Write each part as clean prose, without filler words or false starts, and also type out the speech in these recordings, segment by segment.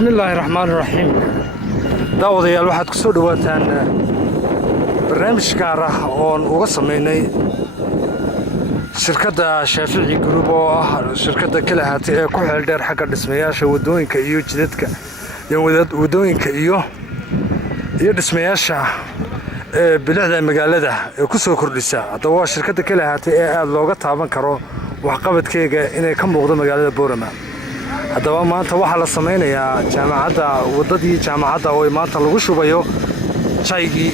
بسم الله الرحمن الرحيم داوديال waxaad ku soo dhawaataan barnaamij gaar ah oo uga sameynay shirkadda Shaafici Group oo ah shirkadda kala haatay ee ku xeel dheer xagga dhismayaasha wadooyinka iyo jidadka iyo wadooyinka iyo dhismayaasha bilicda magaalada ee ku soo kordhisa hadaba waa shirkadda kala haatay ee aad looga taaban karo waxqabadkeega inay ka muuqdo magaalada Boorama haddaba maanta waxaa la sameynayaa jaamacadda wadadii jaamacadda oo maanta lagu shubayo shaygii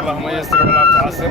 اللهم يسر ولا تعسر